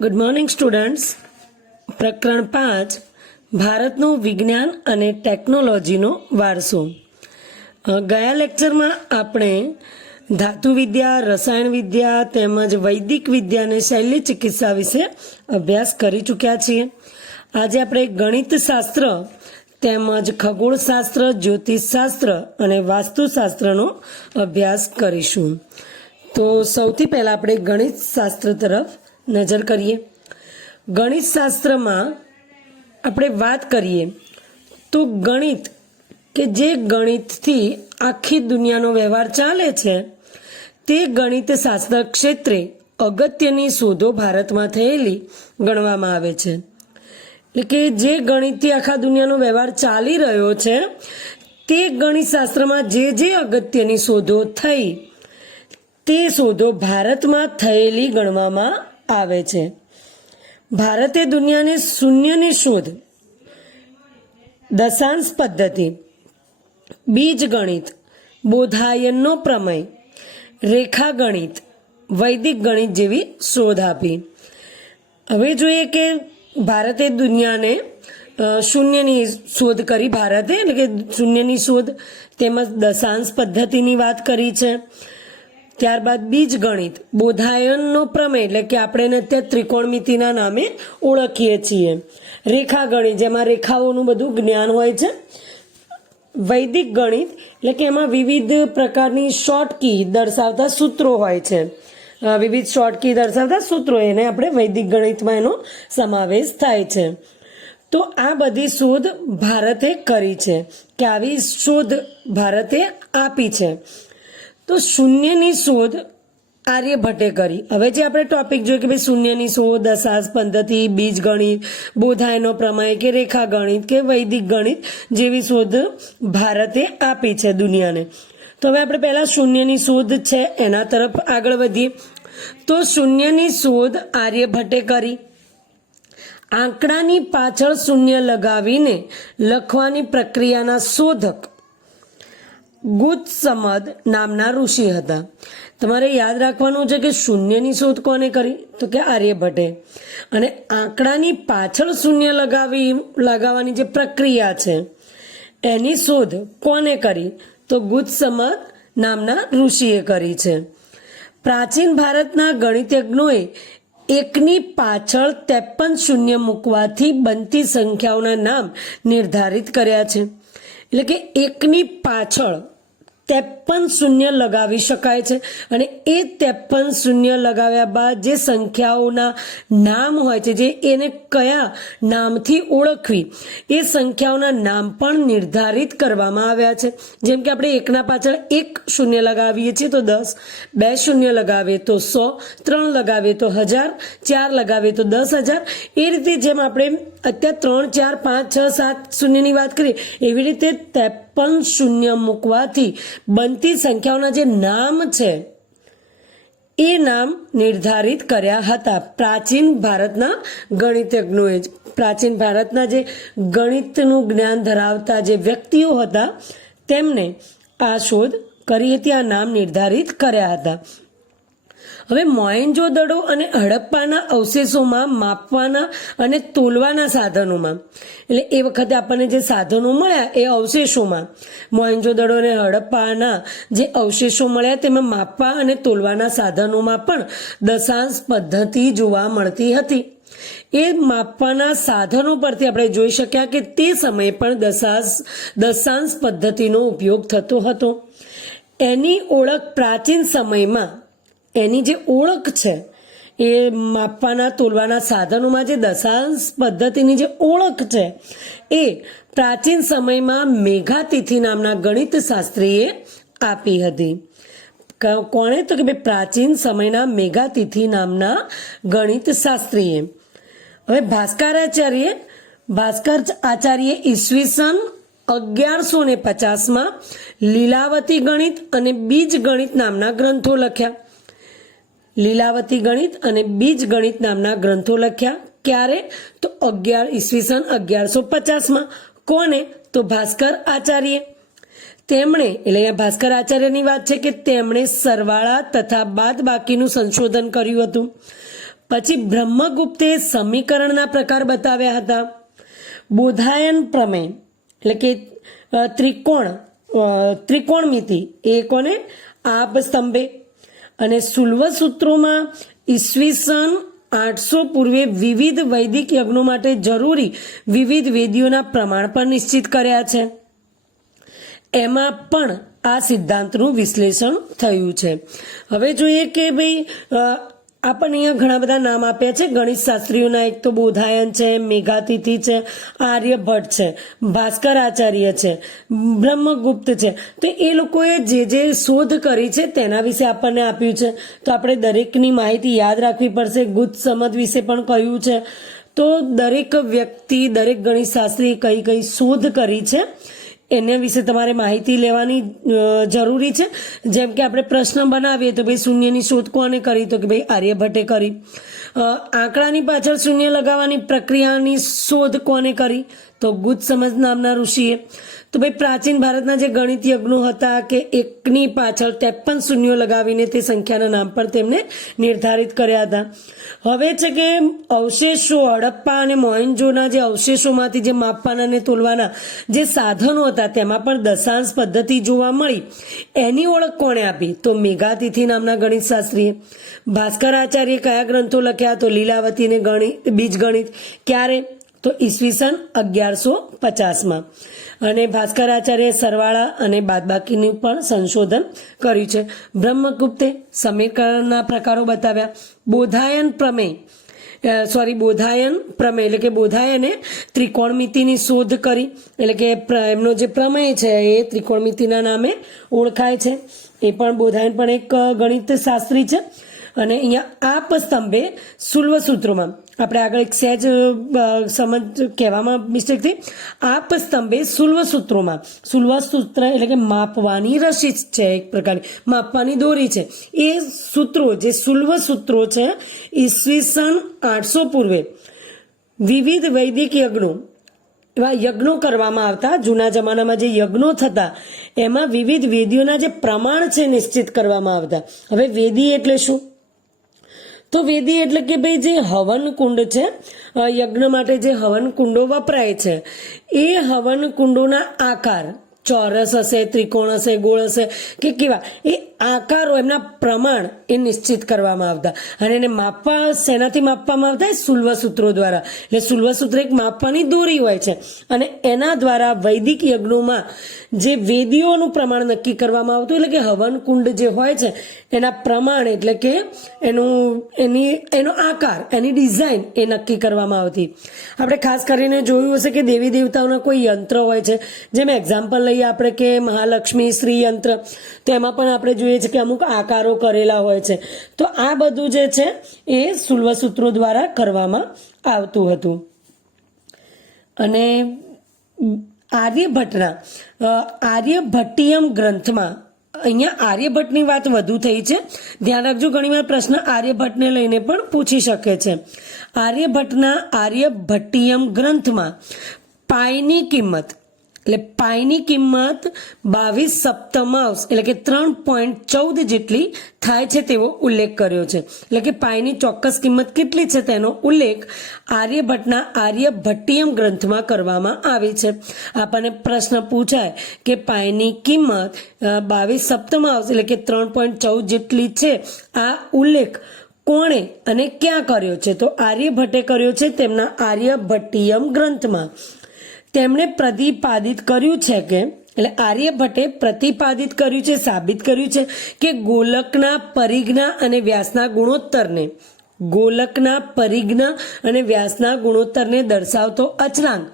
Good morning students. પ્રકરણ 5 ભારતનું વિજ્ઞાન અને ટેકનોલોજીનો વારસો. ગયા લેક્ચરમાં આપણે ધાતુવિદ્યા, રસાયણવિદ્યા તેમજ વૈદિક વિદ્યા અને શૈલ્ય ચિકિત્સા વિશે અભ્યાસ કરી ચૂક્યા છીએ. આજે આપણે ગણિતશાસ્ત્ર તેમજ ખગોળશાસ્ત્ર, જ્યોતિષશાસ્ત્ર અને વાસ્તુશાસ્ત્રનો અભ્યાસ કરીશું. તો સૌથી પહેલાં આપણે ગણિતશાસ્ત્ર તરફ નજર કરીએ. ગણિતશાસ્ત્રમાં આપણે વાત કરીએ તો ગણિત કે જે ગણિતથી આખી દુનિયાનો વ્યવહાર ચાલે છે તે ગણિતશાસ્ત્ર ક્ષેત્રે અગત્યની શોધો ભારતમાં થયેલી ગણવામાં આવે છે. એટલે કે જે ગણિતથી આખા દુનિયાનો વ્યવહાર ચાલી રહ્યો છે તે ગણિતશાસ્ત્રમાં જે અગત્યની શોધો થઈ તે શોધો ભારતમાં થયેલી ગણવામાં આવે છે. ભારતે દુનિયાને શૂન્યની શોધ, દશાંશ પદ્ધતિ, બીજગણિત, બોધાયનનો પ્રમેય, રેખાગણિત, વૈદિક ગણિત જેવી શોધ આપી. હવે જોઈએ કે ભારતે દુનિયાને શૂન્યની શોધ કરી. ભારતે એટલે કે શૂન્યની શોધ તેમજ દશાંશ પદ્ધતિની વાત કરી છે. ત્યારબાદ બીજગણિત, બોધાયનનો પ્રમેય એટલે કે આપણે એને અત્યારે ત્રિકોણમિતિના નામે ઓળખીએ છીએ. રેખાગણિત જેમાં રેખાઓનું બધું જ્ઞાન હોય છે. વૈદિક ગણિત એટલે કે એમાં વિવિધ પ્રકારની શોર્ટ કી દર્શાવતા સૂત્રો હોય છે. વિવિધ શોર્ટ કી દર્શાવતા સૂત્રો, એને આપણે વૈદિક ગણિતમાં એનો સમાવેશ થાય છે. તો આ બધી શોધ ભારતે કરી છે કે આવી શોધ ભારતે આપી છે. તો શૂન્યની શોધ આર્યભટ્ટે કરી. હવે જે આપણે ટોપિક જોઈએ કે ભાઈ શૂન્યની શોધ, દશાંશ પદ્ધતિ, બીજગણિત, બોધાયનો પ્રમેય કે રેખાગણિત કે વૈદિક ગણિત જેવી શોધ ભારતે આપી છે દુનિયાને. તો હવે આપણે પહેલા શૂન્યની શોધ છે એના તરફ આગળ વધીએ. તો શૂન્યની શોધ આર્યભટ્ટે કરી. આંકડાની પાછળ શૂન્ય લગાવીને લખવાની પ્રક્રિયાના શોધક ગુત્સમદ નામના ઋષિ હતા. તમારે યાદ રાખવાનું છે કે શૂન્યની શોધ કોને કરી? તો કે આર્યભટ્ટે. અને આંકડાની પાછળ શૂન્ય લગાવવાની જે પ્રક્રિયા છે એની શોધ કોને કરી? તો ગુત્સમદ નામના ઋષિએ કરી છે. પ્રાચીન ભારતના ગણિતજ્ઞોએ એકની પાછળ 53 શૂન્ય મૂકવાથી બનતી સંખ્યાઓના નામ નિર્ધારિત કર્યા છે. એટલે કે એકની પાછળ 53 શૂન્ય લગાવી શકાય છે અને એ 53 શૂન્ય લગાવ્યા બાદ જે સંખ્યાઓના નામ હોય છે, જે એને કયા નામથી ઓળખવી, એ સંખ્યાઓના નામ પણ નિર્ધારિત કરવામાં આવ્યા છે. જેમ કે આપણે એકના પાછળ 1 શૂન્ય લગાવીએ છીએ તો 10, 2 શૂન્ય લગાવીએ તો 100, 3 લગાવીએ તો 1000, 4 લગાવીએ તો 10,000. એ રીતે જેમ આપણે અત્યારે 3, 4, 5, 6, 7 શૂન્યની વાત કરીએ એવી રીતે 53 શૂન્ય મૂકવાથી બનતી સંખ્યાઓના જે નામ છે એ નામ નિર્ધારિત કર્યા હતા પ્રાચીન ભારતના ગણિતજ્ઞોએ. પ્રાચીન ભારતના જે ગણિતનું જ્ઞાન ધરાવતા જે વ્યક્તિઓ હતા તેમને આ શોધ કરી હતી, આ નામ નિર્ધારિત કર્યા હતા. હવે મોહેન્જો-દડો અને હડપ્પાના અવશેષોમાં માપવાના અને તોલવાના સાધનોમાં, એટલે એ વખતે આપણને જે સાધનો મળ્યા એ અવશેષોમાં, મોહેન્જો-દડો અને હડપ્પાના જે અવશેષો મળ્યા તેમાં માપવા અને તોલવાના સાધનોમાં પણ દશાંશ પદ્ધતિ જોવા મળતી હતી. એ માપવાના સાધનો પરથી આપણે જોઈ શક્યા કે તે સમયે પણ દશાંશ પદ્ધતિનો ઉપયોગ થતો હતો. એની ઓળખ પ્રાચીન સમયમાં, એની જે ઓળખ છે એ માપવાના તોલવાના સાધનોમાં જે દશાંશ પદ્ધતિની જે ઓળખ છે એ પ્રાચીન સમયમાં મેઘાતિથિ નામના ગણિત શાસ્ત્રીએ આપી હતી. કોણે? તો કે ભાઈ પ્રાચીન સમયના મેઘાતિથિ નામના ગણિત શાસ્ત્રીએ. હવે ભાસ્કર આચાર્ય ઈસવીસન 1150માં લીલાવતી ગણિત અને બીજ ગણિત નામના ગ્રંથો લખ્યા. લીલાવતી ગણિત અને બીજ ગણિત નામના ગ્રંથો લખ્યા. ક્યારે? તો ઈસવીસન 1150માં. કોને? તો ભાસ્કર આચાર્ય. તેમણે, એટલે અહીંયા ભાસ્કર આચાર્યની વાત છે કે તેમણે સરવાળા તથા બાદબાકીનું સંશોધન કર્યું હતું. પછી બ્રહ્મગુપ્તે સમીકરણના પ્રકાર બતાવ્યા હતા. બોધાયન પ્રમેય એટલે કે ત્રિકોણમિતિ એ કોને આપ સ્તંભે, અને સુલ્વ સૂત્રોમાં ઈસવીસન 800 પૂર્વે વિવિધ વૈદિક યજ્ઞો માટે જરૂરી વિવિધ વેદીઓના પ્રમાણ પર નિશ્ચિત કર્યા છે. એમાં પણ આ સિદ્ધાંતનું વિશ્લેષણ થયું છે. હવે જોઈએ કે ભાઈ આપણને અહીંયા ઘણા બધા નામ આપ્યા છે ગણિત શાસ્ત્રીઓના. એક તો બોધાયન છે, મેઘાતિથિ છે, આર્યભટ્ટ છે, ભાસ્કરાચાર્ય છે, બ્રહ્મગુપ્ત છે. તો એ લોકોએ જે શોધ કરી છે તેના વિશે આપણને આપ્યું છે. તો આપણે દરેકની માહિતી યાદ રાખવી પડશે. ગુપ્ત સમદ વિશે પણ કહ્યું છે. તો દરેક વ્યક્તિ, દરેક ગણિત શાસ્ત્રી કઈ શોધ કરી છે એના વિશે તમારે માહિતી લેવાની જરૂરી છે. જેમ કે આપણે પ્રશ્ન બનાવીએ તો ભાઈ શૂન્યની શોધ કોને કરી, તો કે ભાઈ આર્યભટ્ટે કરી. આંકડાની પાછળ શૂન્ય લગાવવાની પ્રક્રિયાની શોધ કોને કરી, તો ગુપ્ત સમજ નામના ઋષિએ. તો ભાઈ પ્રાચીન ભારતના જે ગણિત યજ્ઞો હતા કે એકની પાછળ 53 શૂન્યો લગાવીને તે સંખ્યાના નામ પર તેમને નિર્ધારિત કર્યા હતા. હવે છે કે અવશેષો, હડપ્પા અને મોહેન્જોના જે અવશેષોમાંથી જે માપવાના અને તોલવાના જે સાધનો હતા તેમાં પણ દશાંશ પદ્ધતિ જોવા મળી. એની ઓળખ કોણે આપી, તો મેઘાતિથિ નામના ગણિત શાસ્ત્રીએ. ભાસ્કરાચાર્ય કયા ગ્રંથો લખ્યા, તો લીલાવતી ને બીજગણિત. ક્યારે, તો ઈસવીસન 1150માં. અને ભાસ્કરાચાર્ય સરવાળા અને બાદબાકીનું પણ સંશોધન કર્યું છે. બ્રહ્મગુપ્તે સમીકરણના પ્રકારો બતાવ્યા. બોધાયન પ્રમેય એટલે કે બોધાયને ત્રિકોણમિતિની શોધ કરી. એટલે કે એમનો જે પ્રમેય છે એ ત્રિકોણમિતિના નામે ઓળખાય છે. એ પણ બોધાયન પણ એક ગણિત શાસ્ત્રી છે. અને અહીંયા આપ સ્તંભે સુલ્વ સૂત્રોમાં આપણે આગળ એક સહેજ સમજ કહેવામાં મિસ્ટેક થઈ. આપ સ્તંભે સુલ્વ સૂત્રોમાં, સુલ્વ સૂત્ર એટલે કે માપવાની રશી છે, એક પ્રકારની માપવાની દોરી છે. એ સૂત્રો, જે સુલ્વ સૂત્રો છે, ઈસવીસન 800 પૂર્વે વિવિધ વૈદિક યજ્ઞો, એવા યજ્ઞો કરવામાં આવતા. જૂના જમાનામાં જે યજ્ઞો થતા એમાં વિવિધ વેદીઓના જે પ્રમાણ છે નિશ્ચિત કરવામાં આવતા. હવે વેદી એટલે શું, તો વેદી એટલે કે ભાઈ જે હવન કુંડ છે, યજ્ઞ માટે જે હવન કુંડો વપરાય છે એ હવન કુંડોના આકાર ચોરસ હશે, ત્રિકોણ હશે, ગોળ હશે કે કેવા, એ આકારો, એમના પ્રમાણ એ નિશ્ચિત કરવામાં આવતા. અને એને માપવા શેનાથી માપવામાં આવતા, સુલ્વ સૂત્રો દ્વારા. એટલે સુલ્વ સૂત્ર એક માપવાની દોરી હોય છે અને એના દ્વારા વૈદિક યજ્ઞોમાં જે વેદીઓનું પ્રમાણ નક્કી કરવામાં આવતું. એટલે કે હવન કુંડ જે હોય છે એના પ્રમાણ એટલે કે એનો આકાર, એની ડિઝાઇન એ નક્કી કરવામાં આવતી. આપણે ખાસ કરીને જોયું હશે કે દેવી દેવતાઓના કોઈ યંત્ર હોય છે. જેમ એક્ઝામ્પલ લઈએ આપણે કે મહાલક્ષ્મી શ્રી યંત્ર, તો એમાં પણ આપણે જોઈએ છે કે અમુક આકારો કરેલા હોય છે. તો આ બધું જે છે એ સુલ્વ સૂત્રો દ્વારા કરવામાં આવતું હતું. અને આર્યભટ્ટીયમ ગ્રંથમાં અહીંયા આર્યભટ્ટની વાત વધુ થઈ છે. ધ્યાન રાખજો, ઘણીવાર પ્રશ્ન આર્યભટ્ટને લઈને પણ પૂછી શકે છે. આર્યભટ્ટના આર્યભટ્ટીયમ ગ્રંથમાં પાઈની કિંમત 22 સપ્તમાંશ એટલે કે 3.14 જેટલી થાય છે તેવો ઉલ્લેખ કર્યો છે. એટલે કે પાઈની ચોક્કસ કિંમત કેટલી છે તેનો ઉલ્લેખ આર્યભટ્ટના આર્યભટ્ટીયમ ગ્રંથમાં કરવામાં આવી છે. આપણને પ્રશ્ન પૂછાય કે પાઈની કિંમત 22 સપ્તમાંશ એટલે કે 3.14 જેટલી છે, આ ઉલ્લેખ કોણે અને ક્યાં કર્યો છે, તો આર્યભટ્ટે કર્યો છે તેમના આર્યભટ્ટીયમ ગ્રંથમાં. તેમણે પ્રતિપાદિત કર્યું છે કે, એટલે આર્યભટ્ટે પ્રતિપાદિત કર્યું છે, સાબિત કર્યું છે કે ગોલકના પરિઘના અને વ્યાસના ગુણોત્તરને દર્શાવતો અચળાંક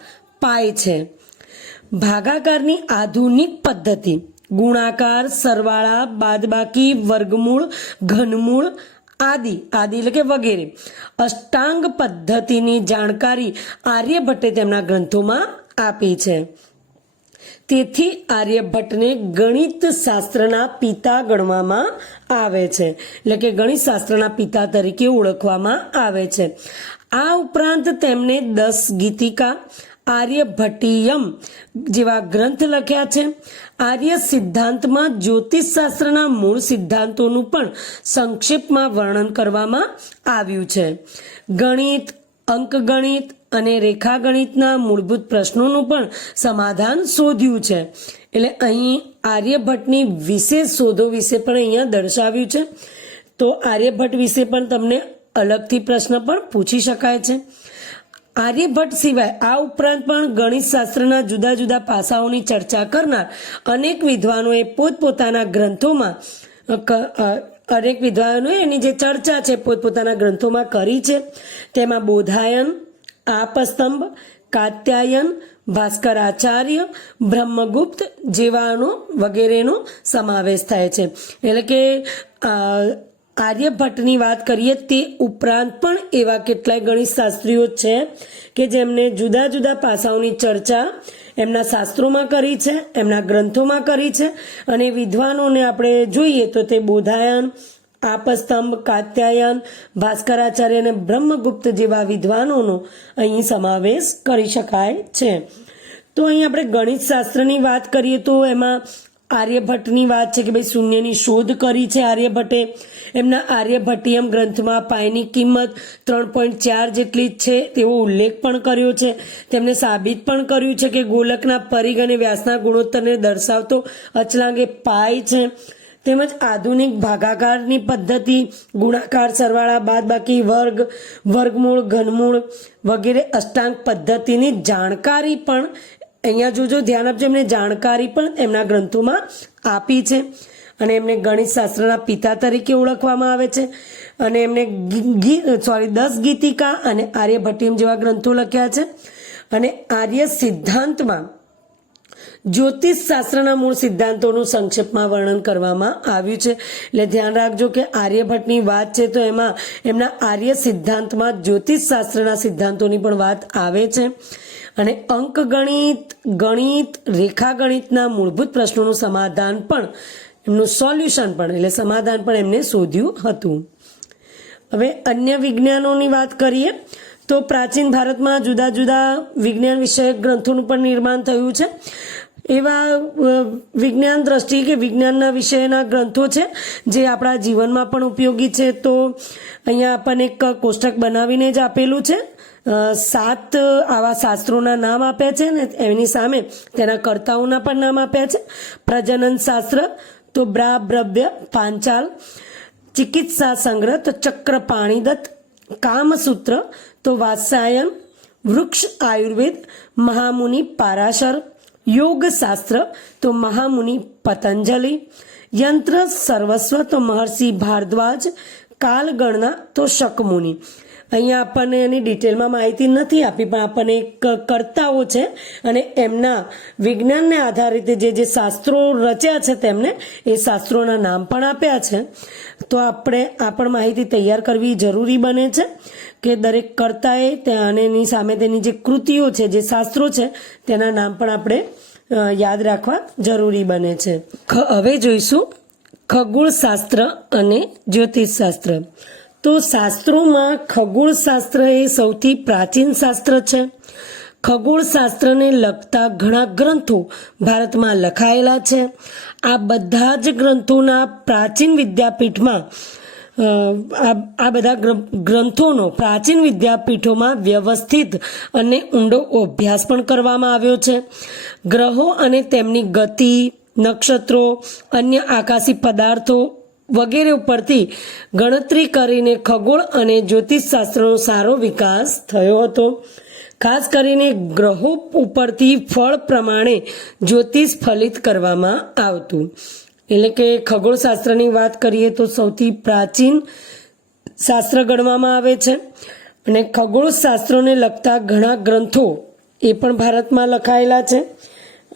પાય છે. ભાગાકારની આધુનિક પદ્ધતિ ગુણાકાર, સરવાળા, બાદબાકી, વર્ગમૂળ, ઘનમૂળ આદિ એટલે કે વગેરે અષ્ટાંગ પદ્ધતિની જાણકારી આર્યભટ્ટે તેમના ગ્રંથોમાં આપી છે. તેથી આર્યભટ્ટને ગણિત શાસ્ત્રના પિતા ગણવામાં આવે છે. એટલે કે ગણિત શાસ્ત્રના પિતા તરીકે ઓળખવામાં આવે છે. આ ઉપરાંત તેમને 10 ગીતિકા, આર્યભટ્ટીયમ જેવા ગ્રંથ લખ્યા છે. આર્ય સિદ્ધાંતમાં જ્યોતિષશાસ્ત્રના મૂળ સિદ્ધાંતોનું પણ સંક્ષેપમાં વર્ણન કરવામાં આવ્યું છે. ગણિત, અંકગણિત અને રેખાગણિતના મૂળભૂત પ્રશ્નોનું પણ સમાધાન શોધ્યું છે. એટલે અહીં આર્યભટ્ટની વિશેષ શોધો વિશે પણ અહીંયા દર્શાવ્યું છે. તો આર્યભટ્ટ વિશે પણ તમને અલગથી પ્રશ્ન પણ પૂછી શકાય છે. આર્યભટ્ટ સિવાય આ ઉપરાંત પણ ગણિત શાસ્ત્રના જુદા જુદા પાસાઓની ચર્ચા કરનાર અનેક વિદ્વાનોએ પોતપોતાના ગ્રંથોમાં એની જે ચર્ચા છે પોતપોતાના ગ્રંથોમાં કરી છે. તેમાં બોધાયન, આપસ્તંભ, કાત્યાયન, ભાસ્કરાચાર્ય, બ્રહ્મગુપ્ત જેવાનો વગેરેનો સમાવેશ થાય છે. એટલે કે આર્યભટ્ટની વાત કરીએ તે ઉપરાંત પણ એવા કેટલાય ગણિત શાસ્ત્રીઓ છે કે જેમને જુદા જુદા પાસાઓની ચર્ચા એમના શાસ્ત્રોમાં કરી છે, એમના ગ્રંથોમાં કરી છે. અને વિદ્વાનોને આપણે જોઈએ તો તે બોધાયન, આપસ્તંભ, કાત્યાયન, ભાસ્કરાચાર્ય અને બ્રહ્મગુપ્ત જેવા વિદ્વાનોનો અહીં સમાવેશ કરી શકાય છે. તો અહીં આપણે ગણિત શાસ્ત્રની વાત કરીએ તો એમાં આર્યભટ્ટની વાત છે કે ભાઈ શૂન્યની શોધ કરી છે આર્યભટ્ટે. એમના આર્યભટ્ટીયમ ગ્રંથમાં પાયની કિંમત 3.4 જેટલી જ છે તેવો ઉલ્લેખ પણ કર્યો છે. તેમને સાબિત પણ કર્યું છે કે ગોલકના પરિઘ અને વ્યાસના ગુણોત્તરને દર્શાવતો અચળાંક એ પાય છે. તેમજ આધુનિક ભાગાકારની પદ્ધતિ, ગુણાકાર, સરવાળા, બાદબાકી, વર્ગ, વર્ગમૂળ, ઘનમૂળ વગેરે અષ્ટાંક પદ્ધતિની જાણકારી પણ અહીંયા જોજો, ધ્યાન આપજો, એમને જાણકારી પણ એમના ગ્રંથોમાં આપી છે. અને એમને ગણિત શાસ્ત્રના પિતા તરીકે ઓળખવામાં આવે છે. અને એમને 10 ગીતિકા અને આર્યભટ્ટીયમ જેવા ગ્રંથો લખ્યા છે. અને આર્ય સિદ્ધાંતમાં જ્યોતિષ શાસ્ત્રના મૂળ સિદ્ધાંતોનું સંક્ષેપમાં વર્ણન કરવામાં આવ્યું છે. એટલે ધ્યાન રાખજો કે આર્યભટ્ટની વાત છે તો એમાં એમના આર્ય સિદ્ધાંતમાં જ્યોતિષ શાસ્ત્રના સિદ્ધાંતોની પણ વાત આવે છે. અને અંકગણિત, ગણિત, રેખાગણિતના મૂળભૂત પ્રશ્નોનું સમાધાન પણ એમનું સોલ્યુશન પણ એટલે સમાધાન પણ એમને શોધ્યું હતું. હવે અન્ય વિજ્ઞાનોની વાત કરીએ તો પ્રાચીન ભારતમાં જુદા જુદા વિજ્ઞાન વિષયક ગ્રંથોનું પણ નિર્માણ થયું છે. એવા વિજ્ઞાન દ્રષ્ટિ કે વિજ્ઞાનના વિષયના ગ્રંથો છે જે આપણા જીવનમાં પણ ઉપયોગી છે. તો અહીંયા આપણને એક કોષ્ટક બનાવીને જ આપેલું છે. 7 આવા શાસ્ત્રોના નામ આપ્યા છે ને એની સામે તેના કર્તાઓના પણ નામ આપ્યા છે. પ્રજનન શાસ્ત્ર તો બ્રાબ્રવ્ય પાંચાલ, ચિકિત્સા સંગ્રહ તો ચક્ર પાણીદત્ત, કામસૂત્ર તો વાત્સાયન, વૃક્ષ આયુર્વેદ મહામુનિ પારાશર, યોગ શાસ્ત્ર તો મહામુનિ પતંજલિ, યંત્ર સર્વસ્વ તો મહર્ષિ ભારદ્વાજ, કાલગણના તો શકમુનિ. અહીંયા આપણને એની ડિટેલમાં માહિતી નથી આપી પણ આપણને એક કર્તાઓ છે અને એમના વિજ્ઞાનને આધારિત જે શાસ્ત્રો રચ્યા છે તેમને એ શાસ્ત્રોના નામ પણ આપ્યા છે. તો આપણે આ પણ માહિતી તૈયાર કરવી જરૂરી બને છે કે દરેક કર્તાએ અને એની સામે તેની જે કૃતિઓ છે, જે શાસ્ત્રો છે તેના નામ પણ આપણે યાદ રાખવા જરૂરી બને છે. હવે જોઈશું ખગોળશાસ્ત્ર અને જ્યોતિષશાસ્ત્ર. તો શાસ્ત્રોમાં ખગોળશાસ્ત્ર એ સૌથી પ્રાચીન શાસ્ત્ર છે. ખગોળશાસ્ત્રને લગતા ઘણા ગ્રંથો ભારતમાં લખાયેલા છે. આ બધા જ ગ્રંથોના પ્રાચીન વિદ્યાપીઠમાં આ બધા ગ્રંથોનો પ્રાચીન વિદ્યાપીઠોમાં વ્યવસ્થિત અને ઊંડો અભ્યાસ પણ કરવામાં આવ્યો છે. ગ્રહો અને તેમની ગતિ, નક્ષત્રો, અન્ય આકાશી પદાર્થો વગેરે ઉપરથી ગણતરી કરીને ખગોળ અને જ્યોતિષશાસ્ત્રનો સારો વિકાસ થયો હતો. ખાસ કરીને ગ્રહો ઉપરથી ફળ પ્રમાણે જ્યોતિષ ફલિત કરવામાં આવતું. એટલે કે ખગોળશાસ્ત્રની વાત કરીએ તો સૌથી પ્રાચીન શાસ્ત્ર ગણવામાં આવે છે. અને ખગોળશાસ્ત્રોને લગતા ઘણા ગ્રંથો એ પણ ભારતમાં લખાયેલા છે.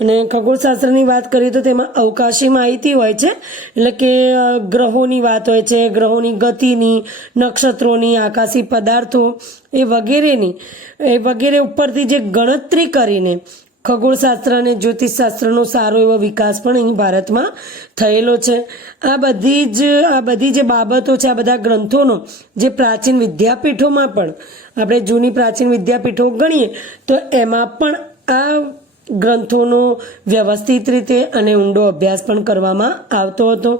અને ખગોળશાસ્ત્રની વાત કરીએ તો તેમાં અવકાશી માહિતી હોય છે, એટલે કે ગ્રહોની વાત હોય છે, ગ્રહોની ગતિની, નક્ષત્રોની, આકાશી પદાર્થો એ વગેરે ઉપરથી જે ગણતરી કરીને ખગોળશાસ્ત્ર અને જ્યોતિષશાસ્ત્રનો સારો એવો વિકાસ પણ અહીં ભારતમાં થયેલો છે. આ બધી જે બાબતો છે, આ બધા ગ્રંથોનો જે પ્રાચીન વિદ્યાપીઠોમાં પણ આપણે જૂની પ્રાચીન વિદ્યાપીઠો ગણીએ તો એમાં પણ આ ગ્રંથોનો વ્યવસ્થિત રીતે અને ઊંડો અભ્યાસ પણ કરવામાં આવતો હતો.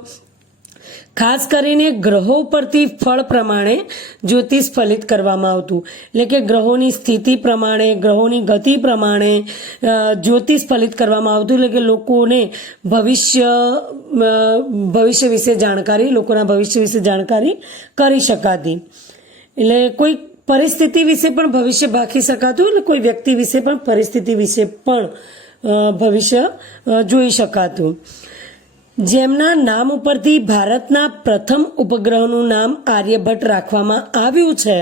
ખાસ કરીને ગ્રહો પરથી ફળ પ્રમાણે જ્યોતિષ ફલિત કરવામાં આવતું, એટલે કે ગ્રહોની સ્થિતિ પ્રમાણે, ગ્રહોની ગતિ પ્રમાણે જ્યોતિષ ફલિત કરવામાં આવતું, એટલે કે લોકોને ભવિષ્ય વિશે જાણકારી, લોકોના ભવિષ્ય વિશે જાણકારી કરી શકાતી. એટલે કોઈ પરિસ્થિતિ વિશે પણ ભવિષ્ય ભાખી શકાતું, એટલે કોઈ વ્યક્તિ વિશે પણ પરિસ્થિતિ વિશે પણ ભવિષ્ય જોઈ શકાતું. જેમના નામ ઉપરથી ભારતના પ્રથમ ઉપગ્રહનું નામ આર્યભટ્ટ રાખવામાં આવ્યું છે,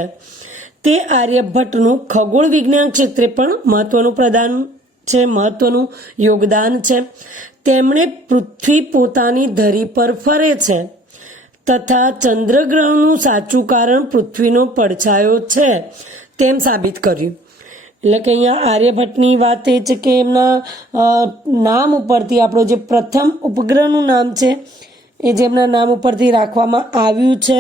તે આર્યભટ્ટનું ખગોળ વિજ્ઞાન ક્ષેત્રે પણ મહત્વનું યોગદાન છે. તેમણે પૃથ્વી પોતાની ધરી પર ફરે છે તથા ચંદ્રગ્રહણનું સાચું કારણ પૃથ્વીનો પડછાયો છે તેમ સાબિત કર્યું. એટલે કે અહીંયા આર્યભટ્ટની વાત એ છે કે એમના નામ ઉપરથી આપણો જે પ્રથમ ઉપગ્રહનું નામ છે એ જેમના નામ ઉપરથી રાખવામાં આવ્યું છે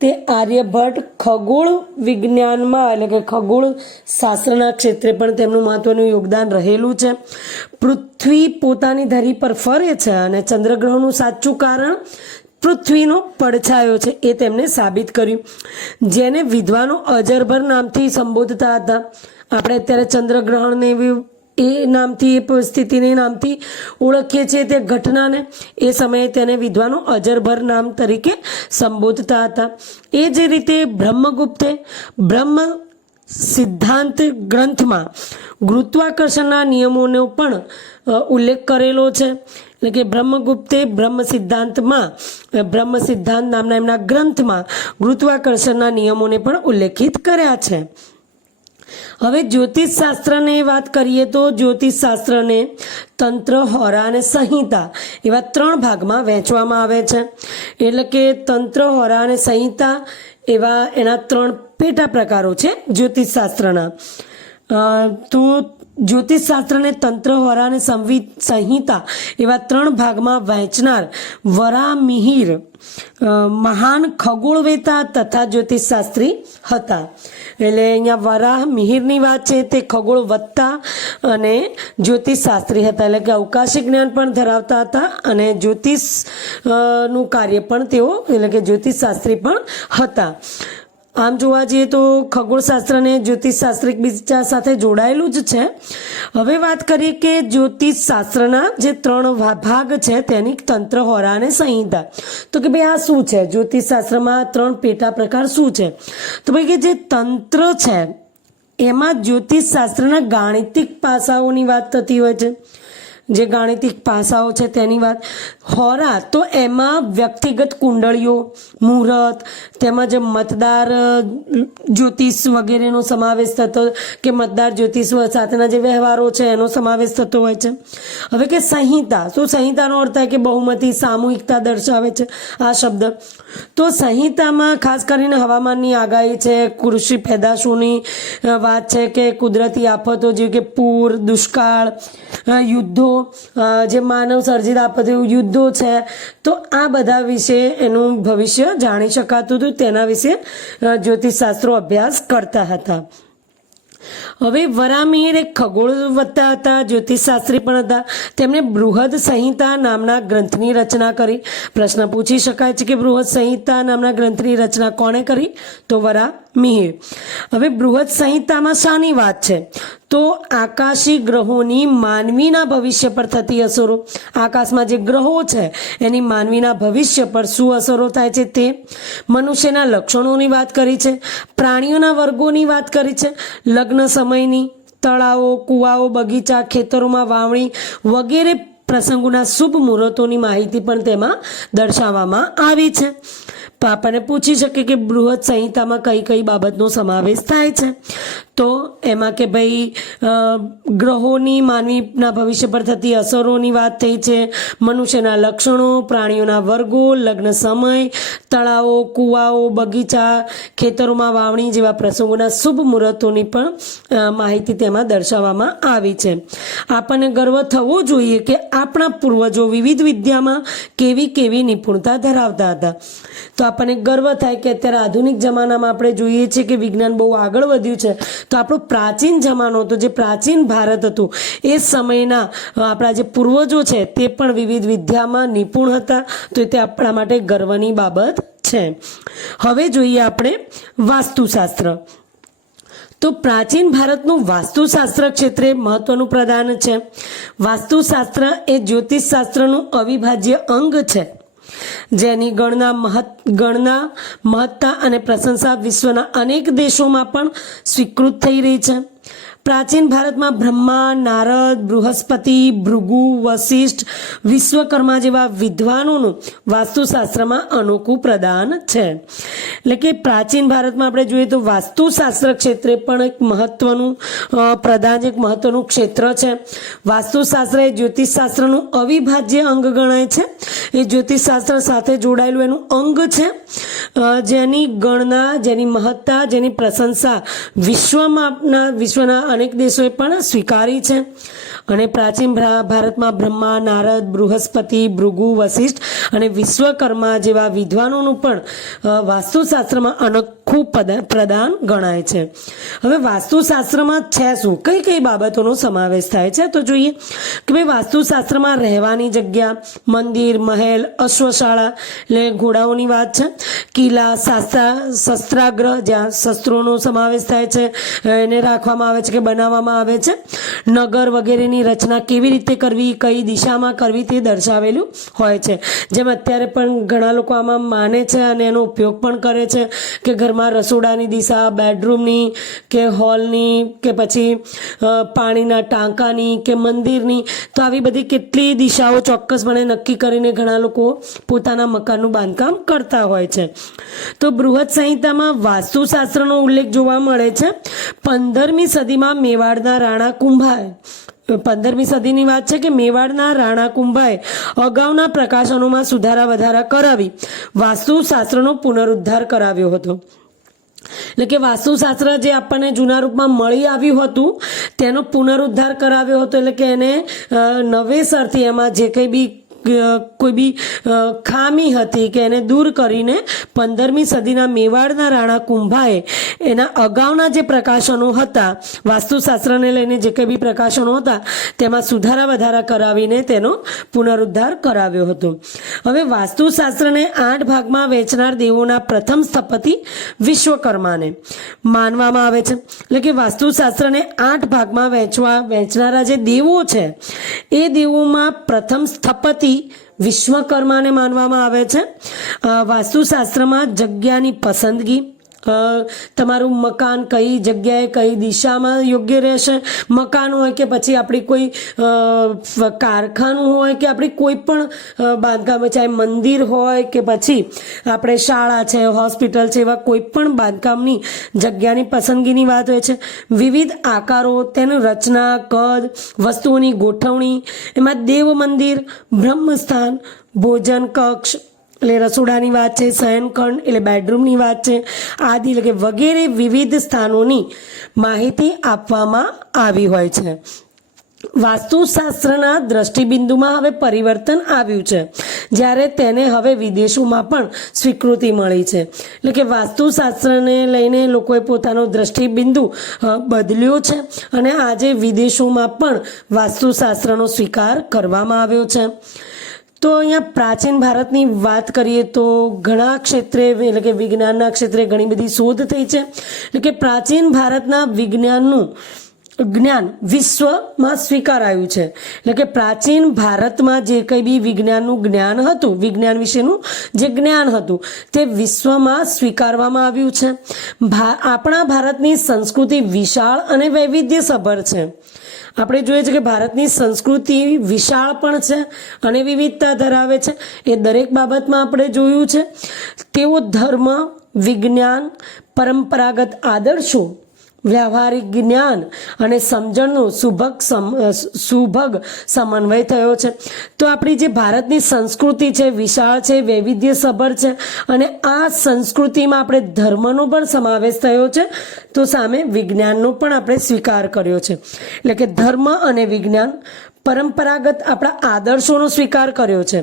તે આર્યભટ્ટ ખગોળ વિજ્ઞાનમાં, એટલે કે ખગોળ શાસ્ત્રના ક્ષેત્રે પણ તેમનું મહત્વનું યોગદાન રહેલું છે. પૃથ્વી પોતાની ધરી પર ફરે છે અને ચંદ્રગ્રહણનું સાચું કારણ પૃથ્વીનો પડછાયો છે એ તેમણે સાબિત કર્યું. જેને વિદ્વાનો અજરભર નામથી સંબોધતા હતા. આપણે અત્યારે ચંદ્રગ્રહણને એ નામથી, એ પરિસ્થિતિને નામથી ઓળખીએ છીએ તે ઘટનાને, એ સમયે તેને વિદ્વાનો અજરભર નામ તરીકે સંબોધતા હતા. એ જ રીતે બ્રહ્મગુપ્તે બ્રહ્મ સિદ્ધાંત ગ્રંથમાં ગુરુત્વાકર્ષણના નિયમોનો પણ ઉલ્લેખ કરેલો છે. એટલે કે બ્રહ્મગુપ્તે બ્રહ્મ સિદ્ધાંત નામના એમના ગ્રંથમાં ગુરુત્વાકર્ષણના નિયમોને પણ ઉલ્લેખિત કર્યા છે. હવે જ્યોતિષશાસ્ત્રની વાત કરીએ તો જ્યોતિષશાસ્ત્રને તંત્ર, હોરા અને સંહિતા એવા 3 ભાગમાં વહેંચવામાં આવે છે. એટલે કે તંત્ર, હોરા અને સંહિતા એવા એના 3 પેટા પ્રકારો છે જ્યોતિષશાસ્ત્રના. તો જ્યોતિષશાસ્ત્રને તંત્ર, હોરા અને સંહિતા એવા 3 ભાગમાં વહેંચનાર વરામિહિર મહાન ખગોળવેતા તથા જ્યોતિષશાસ્ત્રી હતા. એટલે અહીંયા વરાહ મિહિરની વાત છે તે ખગોળવત્તા અને જ્યોતિષશાસ્ત્રી હતા. એટલે કે અવકાશી જ્ઞાન પણ ધરાવતા હતા અને જ્યોતિષનું કાર્ય પણ તેઓ, એટલે કે જ્યોતિષશાસ્ત્રી પણ હતા. આમ જોવા જઈએ તો ખગોળશાસ્ત્ર અને જ્યોતિષશાસ્ત્ર એકબીજા સાથે જોડાયેલું જ છે. હવે વાત કરીએ કે જ્યોતિષશાસ્ત્રના જે 3 ભાગ છે તેની તંત્ર, હોરા અને સંહિતા. તો કે ભાઈ આ શું છે? જ્યોતિષશાસ્ત્રમાં 3 પેટા પ્રકાર શું છે? તો ભાઈ કે જે તંત્ર છે એમાં જ્યોતિષશાસ્ત્રના ગાણિતિક પાસાઓની વાત થતી હોય છે, જે ગાણિતિક પાસાઓ છે તેની વાત. હોરા તો એમાં વ્યક્તિગત કુંડળીઓ, મુહૂર્ત, તેમજ મતદાર જ્યોતિષ વગેરેનો સમાવેશ થતો, કે મતદાર જ્યોતિષ સાથેના જે વ્યવહારો છે એનો સમાવેશ થતો હોય છે. હવે કે સંહિતા, તો સંહિતાનો અર્થ થાય કે બહુમતી, સામૂહિકતા દર્શાવે છે આ શબ્દ. તો સંહિતામાં ખાસ કરીને હવામાનની આગાહી છે, કૃષિ પેદાશોની વાત છે, કે કુદરતી આફતો જેવી કે પૂર, દુષ્કાળ, યુદ્ધો, જે માનવ સર્જિત આપત્તિઓ, યુદ્ધો છે, તો આ બધા વિશે એનું ભવિષ્ય જાણી શકાતું હતું. તેના વિશે જ્યોતિષશાસ્ત્રો અભ્યાસ કરતા હતા. હવે વરામિહિર એક ખગોળવત્તા હતા, જ્યોતિષશાસ્ત્રી પણ હતા. તેમણે બૃહદ સંહિતા નામના ગ્રંથની રચના કરી. પ્રશ્ન પૂછી શકાય છે કે બૃહદ સંહિતા નામના ગ્રંથની રચના કોણે કરી? તો વરામિહિર. હવે બૃહદ સંહિતામાં શાની વાત છે? તો આકાશી ગ્રહોની માનવીના ભવિષ્ય પર થતી અસરો, આકાશમાં જે ગ્રહો છે એની માનવીના ભવિષ્ય પર શું અસરો થાય છે તે, મનુષ્યના લક્ષણોની વાત કરી છે, પ્રાણીઓના વર્ગોની વાત કરી છે, લગ્ન સમયની, તળાવો, કુવાઓ, બગીચા, ખેતરોમાં વાવણી વગેરે પ્રસંગોના શુભ મુહૂર્તોની માહિતી પણ તેમાં દર્શાવવામાં આવી છે. તો આપણને પૂછી શકે કે બૃહદ સંહિતામાં કઈ કઈ બાબતનો સમાવેશ થાય છે? તો એમાં કે ભાઈ ગ્રહોની માનવીના ભવિષ્ય પર થતી અસરોની વાત થઈ છે, મનુષ્યના લક્ષણો, પ્રાણીઓના વર્ગો, લગ્ન સમય, તળાવો, કૂવાઓ, બગીચા, ખેતરોમાં વાવણી જેવા પ્રસંગોના શુભ મુહૂર્તોની પણ માહિતી તેમાં દર્શાવવામાં આવી છે. આપણને ગર્વ થવો જોઈએ કે આપણા પૂર્વજો વિવિધ વિદ્યામાં કેવી કેવી નિપુણતા ધરાવતા હતા. તો આપણને ગર્વ થાય કે અત્યારે આધુનિક જમાનામાં આપણે જોઈએ છીએ કે વિજ્ઞાન બહુ આગળ વધ્યું છે, તો આપણો પ્રાચીન જમાનો હતો, જે પ્રાચીન ભારત હતું, એ સમયના આપણા જે પૂર્વજો છે તે પણ વિવિધ વિદ્યામાં નિપુણ હતા. તો તે આપણા માટે ગર્વની બાબત છે. હવે જોઈએ આપણે વાસ્તુશાસ્ત્ર. તો પ્રાચીન ભારતનું વાસ્તુશાસ્ત્ર ક્ષેત્રે મહત્વનું પ્રદાન છે. વાસ્તુશાસ્ત્ર એ જ્યોતિષશાસ્ત્રનું અવિભાજ્ય અંગ છે, જેની ગણના, મહત્તા અને પ્રશંસા વિશ્વના અનેક દેશોમાં પણ સ્વીકૃત થઈ રહી છે. પ્રાચીન ભારતમાં બ્રહ્મા, નારદ, બૃહસ્પતિ, ભૃગુ, વશિષ્ઠ, વિશ્વકર્મા જેવા વિદ્વાનોનું વાસ્તુશાસ્ત્રમાં અનોખું પ્રદાન છે. એટલે કે પ્રાચીન ભારતમાં આપણે જોઈએ તો વાસ્તુશાસ્ત્ર ક્ષેત્રે પણ એક મહત્વનું પ્રદાન, એક મહત્વનું ક્ષેત્ર છે. વાસ્તુશાસ્ત્ર એ જ્યોતિષશાસ્ત્રનું અવિભાજ્ય અંગ ગણાય છે. એ જ્યોતિષશાસ્ત્ર સાથે જોડાયેલું એનું અંગ છે, જેની ગણના, જેની મહત્તા, જેની પ્રશંસા વિશ્વના અનેક દેશોએ પણ સ્વીકારી છે. અને પ્રાચીન ભારતમાં બ્રહ્મા, નારદ, બૃહસ્પતિ, ભૃગુ, વશિષ્ઠ અને વિશ્વકર્મા જેવા વિદ્વાનોનું પણ વાસ્તુશાસ્ત્રમાં અનોખું પ્રદાન ગણાય છે. હવે વાસ્તુશાસ્ત્રમાં છે શું, કઈ કઈ બાબતોનો સમાવેશ થાય છે, તો જોઈએ કે ભાઈ વાસ્તુશાસ્ત્રમાં રહેવાની જગ્યા, મંદિર, મહેલ, અશ્વશાળા એટલે ઘોડાઓની વાત છે, કિલ્લા, શસ્ત્રાગ્રહ જ્યાં શસ્ત્રોનો સમાવેશ થાય છે એને રાખવામાં આવે છે કે બનાવવામાં આવે છે, નગર વગેરેની રચના કેવી રીતે કરવી, કઈ દિશામાં કરવી તે દર્શાવેલું હોય છે. જેમ અત્યારે પણ ઘણા લોકો આમાં માને છે અને એનો ઉપયોગ પણ કરે છે કે ઘરમાં રસોડાની દિશા, બેડરૂમની કે હોલની કે પછી પાણીના ટાંકાની કે મંદિરની, તો આવી બધી કેટલી દિશાઓ ચોક્કસપણે નક્કી કરીને ઘણા લોકો પોતાના મકાનનું બાંધકામ કરતા હોય છે. તો બૃહદ સંહિતામાં વાસ્તુશાસ્ત્રનો ઉલ્લેખ જોવા મળે છે. 15મી સદીમાં મેવાડના રાણા કુંભાએ 15મી સદીની વાત છે કે મેવાડના રાણા કુંભાએ અગાઉના પ્રકાશનોમાં સુધારા વધારા કરાવી વાસ્તુશાસ્ત્રનો પુનરુદ્ધાર કરાવ્યો હતો. એટલે કે વાસ્તુશાસ્ત્ર જે આપણને જૂના રૂપમાં મળી આવ્યું હતું તેનો પુનરુદ્ધાર કરાવ્યો હતો. એટલે કે એને નવેસરથી એમાં જે કંઈ બી કોઈ બી ખામી હતી કે એને દૂર કરીને 15મી સદીના મેવાડના રાણા કુંભાએ એના અગાઉના જે પ્રકાશનો હતા, વાસ્તુશાસ્ત્રને લઈને જે કંઈ બી પ્રકાશનો હતા તેમાં સુધારા વધારા કરાવીને તેનો પુનરુદ્ધાર કરાવ્યો હતો. હવે વાસ્તુશાસ્ત્રને 8 ભાગમાં વહેંચનાર દેવોના પ્રથમ સ્થપતિ વિશ્વકર્માને માનવામાં આવે છે. એટલે કે વાસ્તુશાસ્ત્રને 8 ભાગમાં વહેંચનારા જે દેવો છે એ દેવોમાં પ્રથમ સ્થપતિ વિશ્વકર્માને માનવામાં આવે છે. વાસ્તુશાસ્ત્રમાં જગ્યાની પસંદગી, તમારું મકાન કઈ જગ્યાએ કઈ દિશામાં યોગ્ય રહેશે, મકાન હોય કે પછી આપણી કોઈ કારખાનું હોય કે આપણી કોઈ પણ બાંધકામ, ચાહે મંદિર હોય કે પછી આપણે શાળા છે, હોસ્પિટલ છે, એવા કોઈ પણ બાંધકામની જગ્યાની પસંદગીની વાત હોય છે. વિવિધ આકારો, તેની રચના, કદ, વસ્તુઓની ગોઠવણી, એમાં દેવ મંદિર, બ્રહ્મસ્થાન, ભોજન કક્ષ એટલે રસોડાની વાત છે, શયનખંડ એટલે બેડરૂમની વાત છે, આદિ એટલે કે વગેરે વિવિધ સ્થાનોની માહિતી આપવામાં આવી હોય છે. વાસ્તુશાસ્ત્રના દ્રષ્ટિબિંદુમાં હવે પરિવર્તન આવ્યું છે, જ્યારે તેને હવે વિદેશોમાં પણ સ્વીકૃતિ મળી છે. એટલે કે વાસ્તુશાસ્ત્રને લઈને લોકોએ પોતાનો દ્રષ્ટિબિંદુ બદલ્યો છે અને આજે વિદેશોમાં પણ વાસ્તુશાસ્ત્રનો સ્વીકાર કરવામાં આવ્યો છે. તો અહીંયા પ્રાચીન ભારતની વાત કરીએ તો ઘણા ક્ષેત્રે એટલે કે વિજ્ઞાનના ક્ષેત્રે ઘણી બધી શોધ થઈ છે. એટલે કે પ્રાચીન ભારતના વિજ્ઞાનનું જ્ઞાન વિશ્વમાં સ્વીકારાયું છે. એટલે કે પ્રાચીન ભારતમાં જે કંઈ બી વિજ્ઞાનનું જ્ઞાન હતું, વિજ્ઞાન વિશેનું જે જ્ઞાન હતું તે વિશ્વમાં સ્વીકારવામાં આવ્યું છે. આપણા ભારતની સંસ્કૃતિ વિશાળ અને વૈવિધ્યસભર છે. આપણે જોઈએ છે કે ભારતની સંસ્કૃતિ વિશાળ પણ છે અને વિવિધતા ધરાવે છે. એ દરેક બાબતમાં આપણે જોયું છે. તેઓ ધર્મ, વિજ્ઞાન, પરંપરાગત આદર્શો, વ્યવહારિક જ્ઞાન અને સમજણનો સુભગ સમન્વય થયો છે. તો આપણી જે ભારતની સંસ્કૃતિ છે વિશાળ છે, વૈવિધ્યસભર છે, અને આ સંસ્કૃતિમાં આપણે ધર્મનો પણ સમાવેશ થયો છે. તો સામે વિજ્ઞાનનો પણ આપણે સ્વીકાર કર્યો છે. એટલે કે ધર્મ અને વિજ્ઞાન, પરંપરાગત આપણા આદર્શોનો સ્વીકાર કર્યો છે.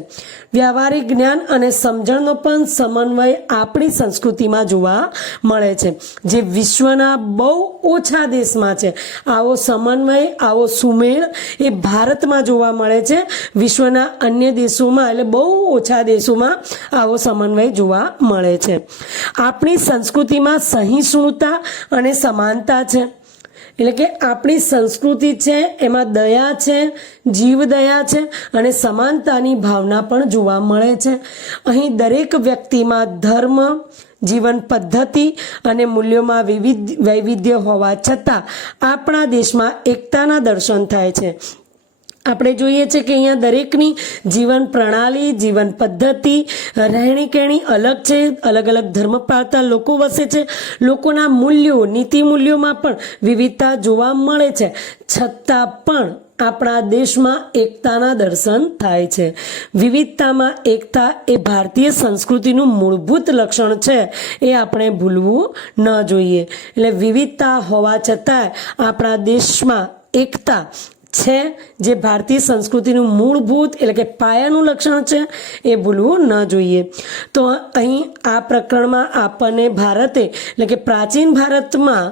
વ્યવહારિક જ્ઞાન અને સમજણનો પણ સમન્વય આપણી સંસ્કૃતિમાં જોવા મળે છે, જે વિશ્વના બહુ ઓછા દેશમાં છે. આવો સમન્વય, આવો સુમેળ એ ભારતમાં જોવા મળે છે. વિશ્વના અન્ય દેશોમાં, એટલે બહુ ઓછા દેશોમાં આવો સમન્વય જોવા મળે છે. આપણી સંસ્કૃતિમાં સહિષ્ણુતા અને સમાનતા છે. એટલે કે આપણી સંસ્કૃતિ છે એમાં દયા છે, જીવદયા છે, અને સમાનતાની ભાવના પણ જોવા મળે છે. અહીં દરેક વ્યક્તિમાં ધર્મ, જીવન પદ્ધતિ અને મૂલ્યોમાં વૈવિધ્ય હોવા છતાં આપણા દેશમાં એકતાના દર્શન થાય છે. આપણે જોઈએ છે કે અહીંયા દરેકની જીવન પ્રણાલી, જીવન પદ્ધતિ, રહેણી કહેણી અલગ છે. અલગ અલગ ધર્મ પાળતા લોકો વસે છે. લોકોના મૂલ્યો, નીતિ મૂલ્યોમાં પણ વિવિધતા જોવા મળે છે. છતાં પણ આપણા દેશમાં એકતાના દર્શન થાય છે. વિવિધતામાં એકતા એ ભારતીય સંસ્કૃતિનું મૂળભૂત લક્ષણ છે. એ આપણે ભૂલવું ન જોઈએ. એટલે વિવિધતા હોવા છતાં આપણા દેશમાં એકતા છે, જે ભારતીય સંસ્કૃતિનું મૂળભૂત એટલે કે પાયાનું લક્ષણ છે. એ ભૂલવું ન જોઈએ. તો અહીં આ પ્રકરણમાં આપણને ભારતે એટલે કે પ્રાચીન ભારતમાં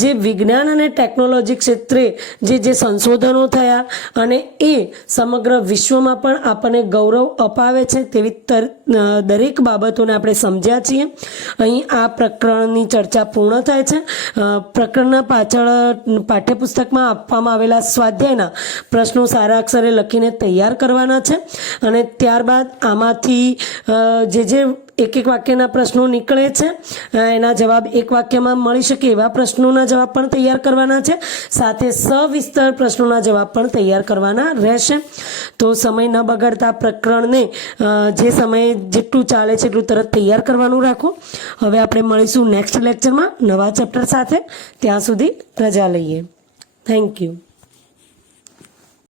જે વિજ્ઞાન અને ટેકનોલોજી ક્ષેત્રે જે સંશોધનો થયા અને એ સમગ્ર વિશ્વમાં પણ આપણને ગૌરવ અપાવે છે તેવી દરેક બાબતોને આપણે સમજ્યા છીએ. અહીં આ પ્રકરણની ચર્ચા પૂર્ણ થાય છે. પ્રકરણના પાછળ પાઠ્યપુસ્તકમાં આપવામાં આવેલા સ્વાધ્યાયના પ્રશ્નો સારા અક્ષરે લખીને તૈયાર કરવાના છે, અને ત્યારબાદ આમાંથી જે એક વાક્યના પ્રશ્નો નીકળે છે એના જવાબ એક વાક્યમાં મળી શકે એવા પ્રશ્નોના જવાબ પણ તૈયાર કરવાના છે. સાથે સવિસ્તર પ્રશ્નોના જવાબ પણ તૈયાર કરવાના રહેશે. તો સમય ન બગાડતા પ્રકરણને જે સમયે જેટલું ચાલે છે એટલું તરત તૈયાર કરવાનું રાખો. હવે આપણે મળીશું નેક્સ્ટ લેક્ચરમાં નવા ચેપ્ટર સાથે. ત્યાં સુધી રજા લઈએ. Thank you.